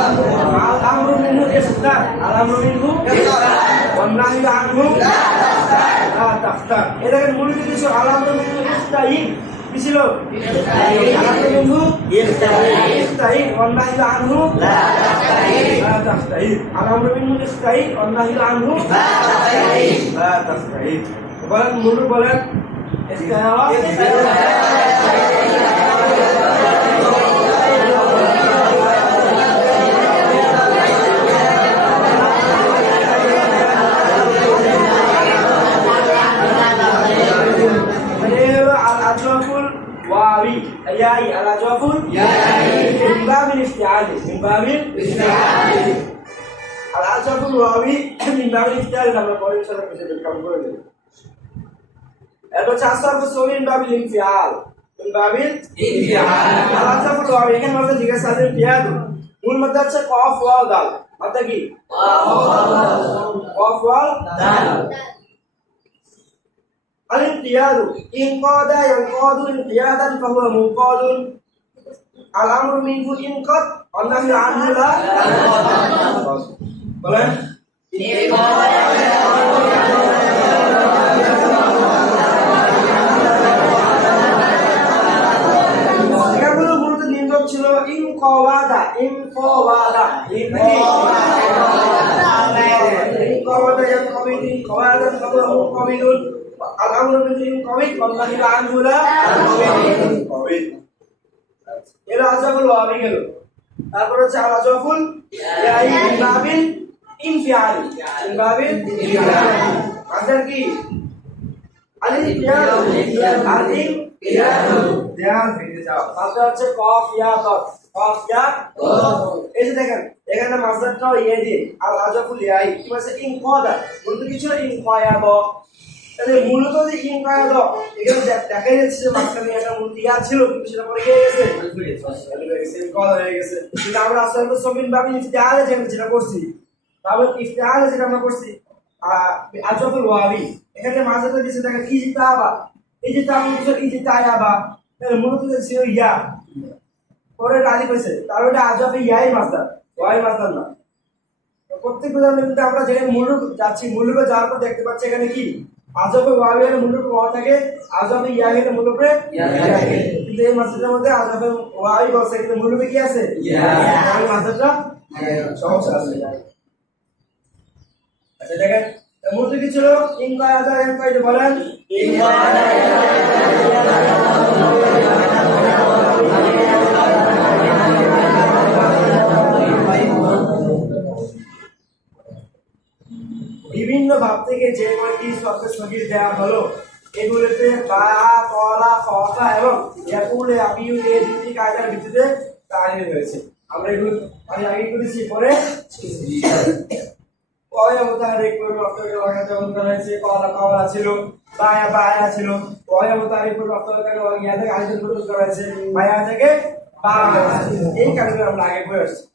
Al-amru minhu ikhtar. Al-amru minhu ikhtar. Wan nahyu anhu la takhtar. এটা দেখেন মূল কিছু al-amru minhu ikhtain কি ছিল? al-amru minhu ikhtain wan nahyu anhu la takhtain. al-amru minhu ikhtain wan nahyu anhu la takhtain. বলেন মূল বলেন ياء الأجوف من باب الافتعال الأجوف الواوي من باب الافتعال আমরা পরে ইনশাআল্লাহ কিছু কাম করে দেব এরপর চারশো ছবি من باب الانفعال من باب الانفعال الأجوف الواوي এখানে মধ্যে ঠিক আছে সাদের ফিয়াল মূল মধ্যে আছে কফ ওয়াও দাল মানে কি কফ ওয়াও দাল الانقياد انقاد ينقاد انقيادا فهو منقاد الامر منه انقاد والنهي عنه لا বলেন এগুলো মূলত নির্দেশ ছিল ইনকাওয়াদা ইনকাওয়াদা ইনকাওয়াদা ইনকাওয়াদা ফাহুয়া মুনকাবিলুন al-amru bil qawid wal nahyu anhu la qawid এর আজাফুল ওয়াবি গেল তারপর হচ্ছে আজাফুল ইয়াই মিন বাবিল ইনফিআল মিন বাবিল ইনফিআল আজার কি আলিফ ইয়া আলিফ ইয়া ধ্যান দিতে যাও তারপর হচ্ছে কফ ইয়া দত কফ ইয়া এই যে দেখেন এখানে মাসদারটাও ইয়ে দিয়ে আর আজাফুল ইয়াই কি মানে ইনকাদা বলতে কিছু ইনকায়াদা তাহলে মূলত যে ইনকায়াদ এখানে দেখা যাচ্ছে যে মাঝখানে একটা মূল ইয়া ছিল কিন্তু সেটা পরে গিয়ে গেছে ইনকায়াদ হয়ে গেছে কিন্তু আমরা আসলে সবিন বাবি ইফতিআলে যেটা করছি তাহলে ইফতিআলে যেটা আমরা করছি আজাফুল ওয়াবি এখানে মাঝখানে দিয়েছে দেখেন ইজতাবা ইজতাবা কিছু ইজতায়াবা তাহলে মূলত যে ছিল ইয়া পরে আলিফ হয়েছে তাহলে এটা আজাফে ইয়াই মাসদার ওয়াই মাসদার না প্রত্যেক উদাহরণে কিন্তু আমরা যেখানে মূলরূপ যাচ্ছি মূলরূপে যাওয়ার পর দেখতে পাচ্ছি এখানে কি আজাফে ওয়াবি এর মূলরূপে ওয়া থাকে আজাফে ইয়া এর মূলরূপে ইয়া থাকে কিন্তু এই মাসদারের মধ্যে আজাফে ওয়াবি বলছে কিন্তু মূলরূপে কি আছে ইয়া এই মাসদারটা সমস্যা আছে আচ্ছা দেখেন মূলরূপে কি ছিল ইনকায়াদা ইনকায়াদা বলেন ইনকায়াদা বিভিন্ন ভাব থেকে যে কয়টি শব্দ সগীর দেওয়া হলো এগুলোতে বা কলা ফা এবং ইয়াকুলে আবিউ এই দুটি কায়দার ভিত্তিতে তালিম হয়েছে আমরা এগুলো আগে করেছি পরে কয়া মুতাহারিক করে অর্থকে লাগাতে বলতে হয়েছে কলা কলা ছিল বায়া বায়া ছিল কয়া মুতাহারিক করে অর্থকে ইয়া থেকে আলিফ প্রয়োগ করা হয়েছে বায়া থেকে বা এই কারণে আমরা আগে পড়ে আসছি